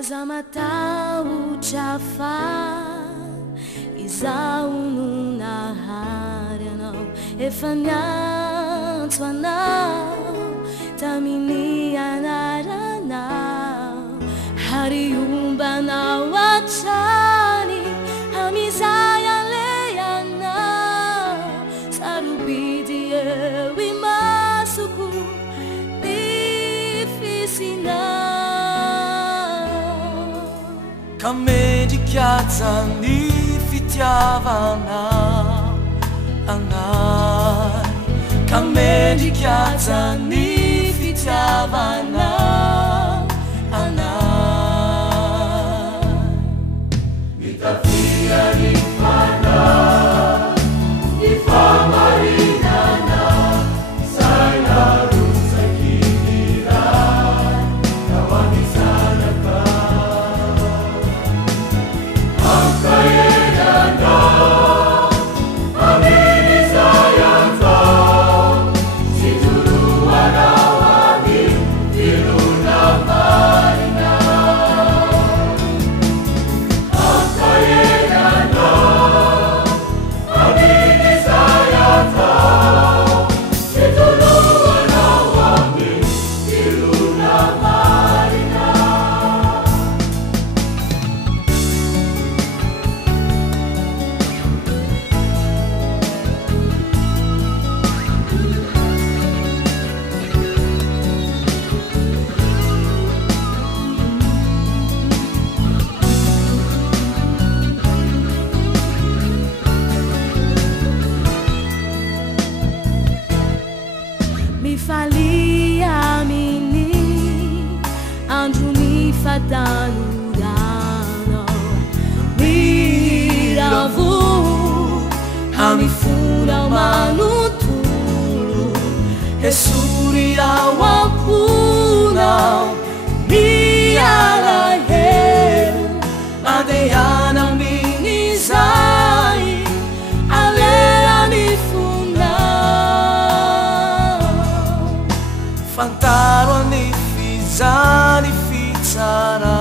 aza matao chafa izao no nahary anao efa niantso anao tamin'ny anaranao ary ombanao atrany amizay an'lay anao sarobidy eo i masoko difisinao ka mendrikatsa ny fitiavanao anay ka mendrikatsa ny fitiavanao anay mitafia ny fanay ny famarinana saina rotsakidiray tawanisanaka ampaenanao aminizayantao situluanao ami filuna marina ampaenanao aminizayantao situluanao ami filuna marina mifalia aminy andro mifatanurano miravo amifuna manutulu esuri ao ampunao mialaheru adeana minizai alera nifunao fantaro ni fizani fitsara